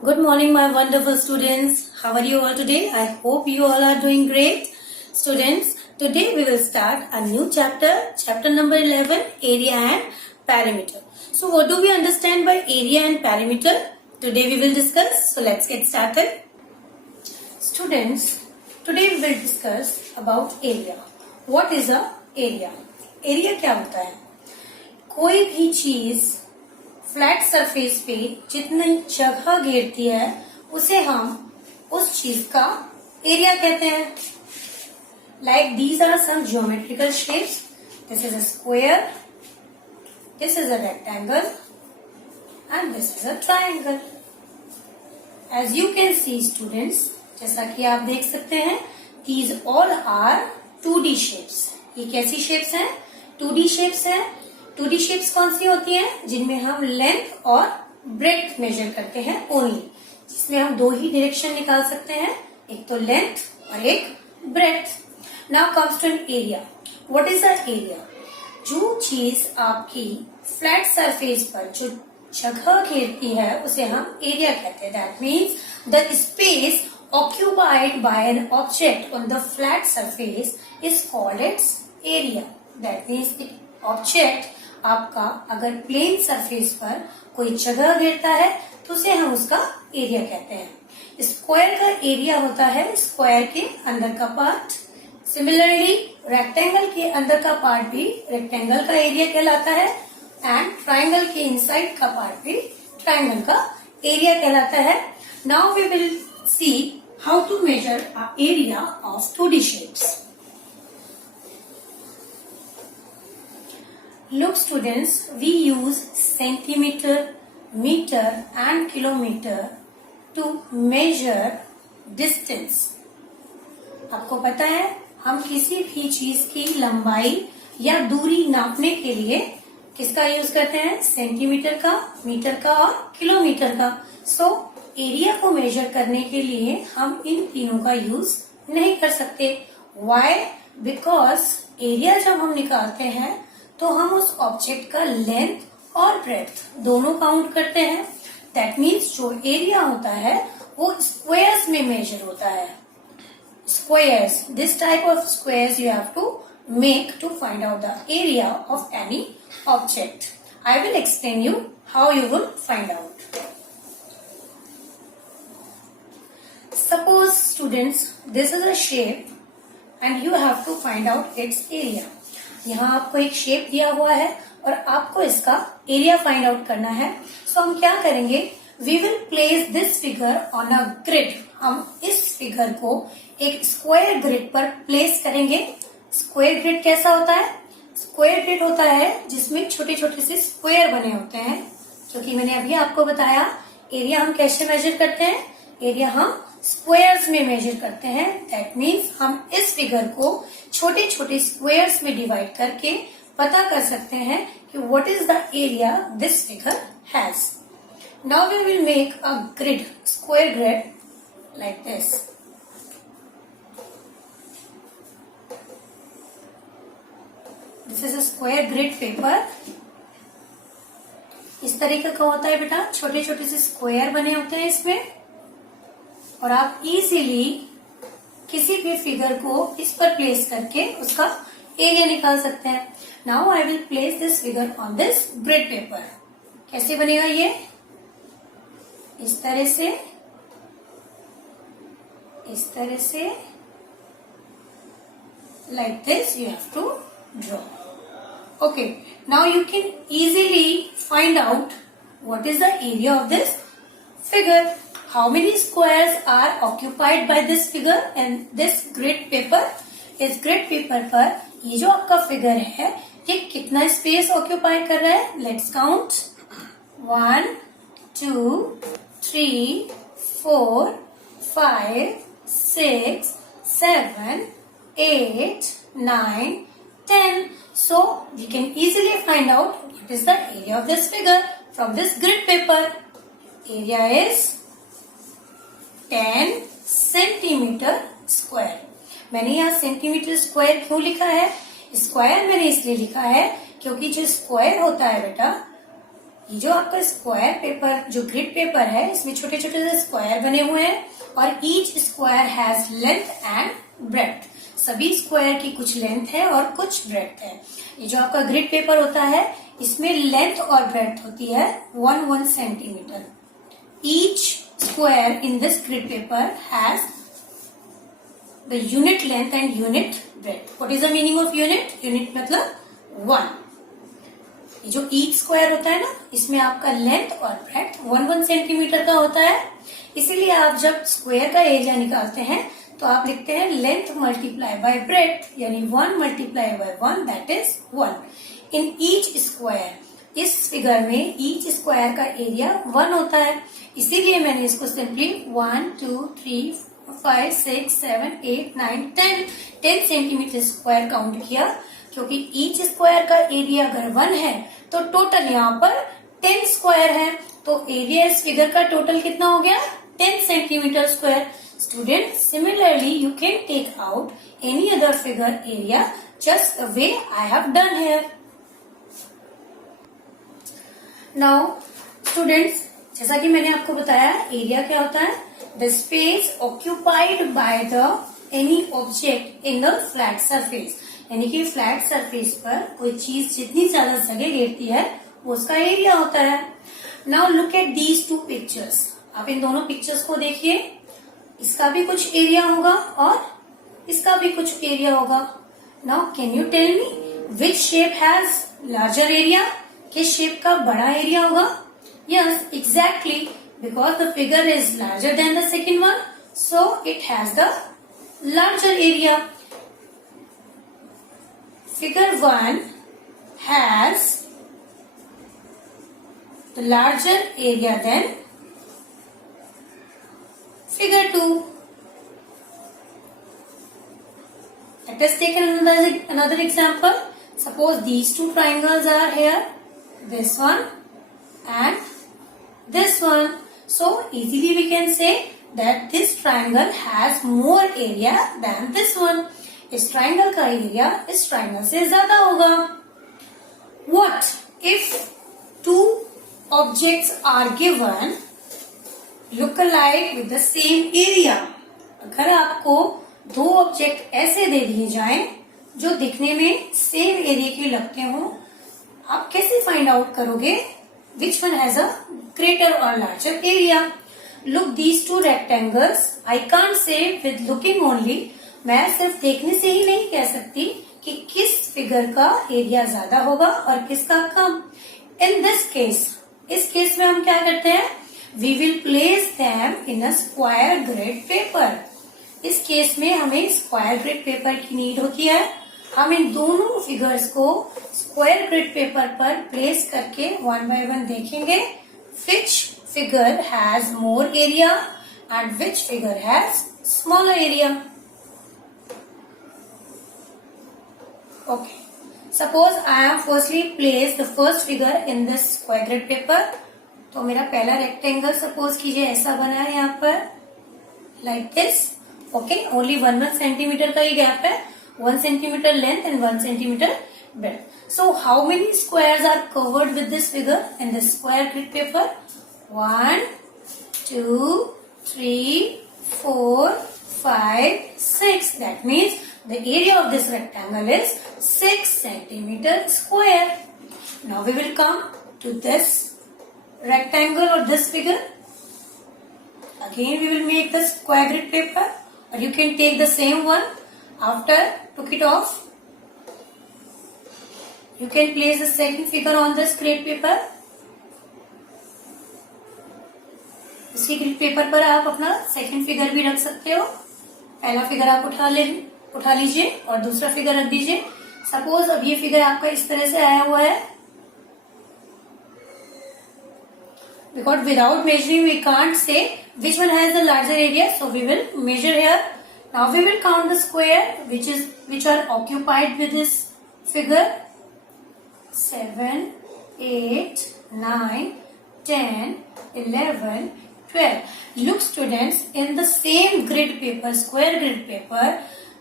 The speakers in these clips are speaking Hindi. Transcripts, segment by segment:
Good morning, my wonderful students. How are you all today? I hope you all are doing great. Students, today we will start a new chapter, chapter number 11, area and perimeter. So what do we understand by area and perimeter? Today we will discuss. So let's get started. Students, today we will discuss about area. What is a area? Area क्या होता है? कोई भी चीज फ्लैट सरफेस पे जितनी जगह घेरती है उसे हम उस चीज का एरिया कहते हैं. Like these are some geometrical shapes. This is a square, this is a rectangle and this is a triangle. As you can see students, जैसा कि आप देख सकते हैं, these all are 2D shapes. ये कैसी शेप्स हैं? 2D शेप्स हैं. 2D शेप्स कौन सी होती हैं? जिनमें हम लेंथ और ब्रेड्थ मेजर करते हैं ओनली. जिसमें हम दो ही डायरेक्शन निकाल सकते हैं, एक तो लेंथ और एक breadth. Now comes to an area. What is the area? जो चीज आपकी फ्लैट सरफेस पर जो जगह घेरती है उसे हम एरिया कहते हैं. That means the space occupied by an object on the flat surface is called its area. That means the object आपका अगर प्लेन सरफेस पर कोई जगह घेरता है तो उसे हम उसका एरिया कहते हैं. स्क्वायर का एरिया होता है स्क्वायर के अंदर का पार्ट. सिमिलरली रेक्टेंगल के अंदर का पार्ट भी रेक्टेंगल का एरिया कहलाता है एंड ट्राइंगल के इनसाइड का पार्ट भी ट्राइंगल का एरिया कहलाता है. Now we will see how to measure a area of 2D shapes. Look students, we use centimeter, meter and kilometer to measure distance. आपको पता है हम किसी भी चीज की लंबाई या दूरी नापने के लिए किसका यूज करते हैं? सेंटीमीटर का, मीटर का और किलोमीटर का. सो एरिया को मेजर करने के लिए हम इन तीनों का यूज नहीं कर सकते. Why? Because एरिया जब हम निकालते हैं तो हम उस ऑब्जेक्ट का लेंथ और ब्रेड्थ दोनों काउंट करते हैं. दैट मीन्स जो एरिया होता है वो स्क्वायर्स में मेजर होता है. Squares, this type of squares you have to make to find out the area of any object. I will explain you how you will find out. Suppose students, this is a shape and you have to find out its area. यहाँ आपको एक शेप दिया हुआ है और आपको इसका एरिया फाइंड आउट करना है. सो हम क्या करेंगे? We will place this figure on a grid. हम इस फिगर को एक स्क्वायर ग्रिड पर प्लेस करेंगे. स्क्वायर ग्रिड कैसा होता है? स्क्वायर ग्रिड होता है जिसमें छोटे छोटे से स्क्वायर बने होते हैं. क्योंकि मैंने अभी आपको बताया एरिया हम कैसे मेजर करते हैं. एरिया हम स्क्वायर्स में मेजर करते हैं. दैट मीन्स हम इस फिगर को छोटे छोटे स्क्वायर्स में डिवाइड करके पता कर सकते हैं कि what is the area this figure has. Now we will make a grid, square grid like this. This is a square grid paper. इस तरीके का होता है बेटा. छोटे छोटे से स्क्वायर बने होते हैं इसमें और आप इजीली किसी भी फिगर को इस पर प्लेस करके उसका एरिया निकाल सकते हैं. Now I will place this figure on this grid paper. कैसे बनेगा ये? इस तरह से, इस तरह से, like this you have to draw. Okay, now you can easily find out what is the area of this figure. How many squares are occupied by this figure and this grid paper? इस grid paper पर ये जो आपका फिगर है ये कितना स्पेस ऑक्यूपाई कर रहा है? Let's count. 1 2 3 4 5 6 7 8 9 10. So we can easily find out what is the area of this figure from this grid paper. Area is 10 centimetre square. मैंने यहाँ सेंटीमीटर स्क्वायर क्यों लिखा है? स्क्वायर मैंने इसलिए लिखा है क्योंकि जो स्क्वायर होता है बेटा ये जो आपका स्क्वायर पेपर, जो ग्रिड पेपर है, इसमें छोटे छोटे से स्क्वायर बने हुए हैं और each square has length and breadth. सभी स्क्वायर की कुछ लेंथ है और कुछ ब्रेड्थ है। ये जो आपका ग्रिड पेपर होता है, इसमें लेंथ और ब्रेड्थ होती है 1 centimetre. Each square in this grid paper has the unit length and unit breadth. What is the meaning of unit? Unit मतलब 1। ये जो ईच स्क्वायर होता है ना, इसमें आपका लेंथ और ब्रेड्थ 1 सेंटीमीटर का होता है। इसीलिए आप जब स्क्वायर का एरिया निकालते हैं तो आप लिखते हैं लेंथ मल्टीप्लाई बाय ब्रेड्थ, यानी 1 multiply by 1 that is 1 in each square. इस फिगर में ईच स्क्वायर का एरिया 1 होता है, इसीलिए मैंने इसको सिंपली 1 2 3 5 6 7 8 9 10 सेंटीमीटर स्क्वायर काउंट किया, क्योंकि ईच स्क्वायर का एरिया अगर 1 है तो टोटल यहाँ पर 10 स्क्वायर है, तो एरिया इस फिगर का टोटल कितना हो गया? 10 centimetre square. Student, similarly you can take out any other figure area just the way I have done here. Now, students, जैसा कि मैंने आपको बताया, एरिया क्या होता है? The space occupied by the any object in the flat surface. यानी कि फ्लैट सरफेस पर कोई चीज जितनी ज्यादा जगह घेरती है वो उसका एरिया होता है। Now look at these two pictures. आप इन दोनों पिक्चर्स को देखिए, इसका भी कुछ एरिया होगा और इसका भी कुछ एरिया होगा। Now can you tell me which shape has larger area? किस शेप का बड़ा एरिया होगा? Yes, exactly, because the figure is larger than the second one, so it has the larger area. Figure 1 has the larger area than Figure 2. Let us take another example. Suppose these two triangles are here, this one and this one. So easily we can say that this triangle has more area than this one. इस triangle का area इस triangle से ज्यादा होगा। What if two objects are given look alike with the same area? अगर आपको दो ऑब्जेक्ट ऐसे दे दिए जाएं जो दिखने में सेम एरिया के लगते हो, आप कैसे फाइंड आउट करोगे which one has a greater और larger area? Look these two rectangles. I can't say with looking only, मैं सिर्फ देखने से ही नहीं कह सकती कि किस फिगर का एरिया ज्यादा होगा और किसका कम। इन दिस केस, इस केस में हम क्या करते हैं? We will place them in a square grid paper. इस केस में हमें स्क्वायर ग्रिड पेपर की नीड होती है। हम इन दोनों फिगर्स को स्क्वायर ग्रिड पेपर पर प्लेस करके 1 by 1 देखेंगे which figure has more area and which figure has smaller area. Okay. Suppose I am firstly place the first figure in this square grid paper. तो मेरा पहला रेक्टेंगल सपोज कीजिए ऐसा बना है यहाँ पर, like this. Okay, only 1 centimetre का ही गैप है, 1 centimetre length and 1 centimetre breadth. So how many squares are covered with this figure in this square grid paper? 1 2 3 4 5 6। That means the area of this rectangle is 6 centimetre square. Now we will come to this rectangle or this figure. Again we will make the square grid paper, or you can take the same one. After took it off, you can place the second figure on this grid paper. इसी grid paper पर आप अपना second figure भी रख सकते हो। पहला figure आप उठा लीजिए और दूसरा figure रख दीजिए। Suppose अब ये figure आपका इस तरह से आया हुआ है, because without measuring we can't say which one has the larger area, so we will measure here. Now we will count the square which are occupied with this figure. 7 8 9 10 11 12. Look students, in the same grid paper, square grid paper,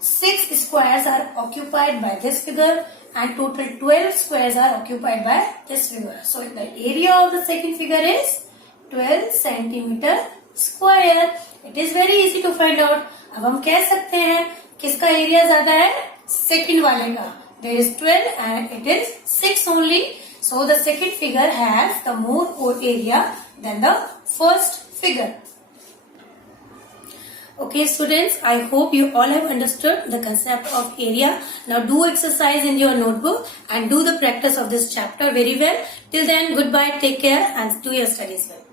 6 squares are occupied by this figure and total 12 squares are occupied by this figure. So the area of the second figure is 12 centimeter square. It is very easy to find out. अब हम कह सकते हैं किसका एरिया ज्यादा है, सेकंड वाले का. There is 12 and it is 6 only. So the second figure has the more area than the first figure. Okay students, I hope you all have understood the concept of area. Now do exercise in your notebook and do the practice of this chapter very well. Till then, goodbye, take care and do your studies well.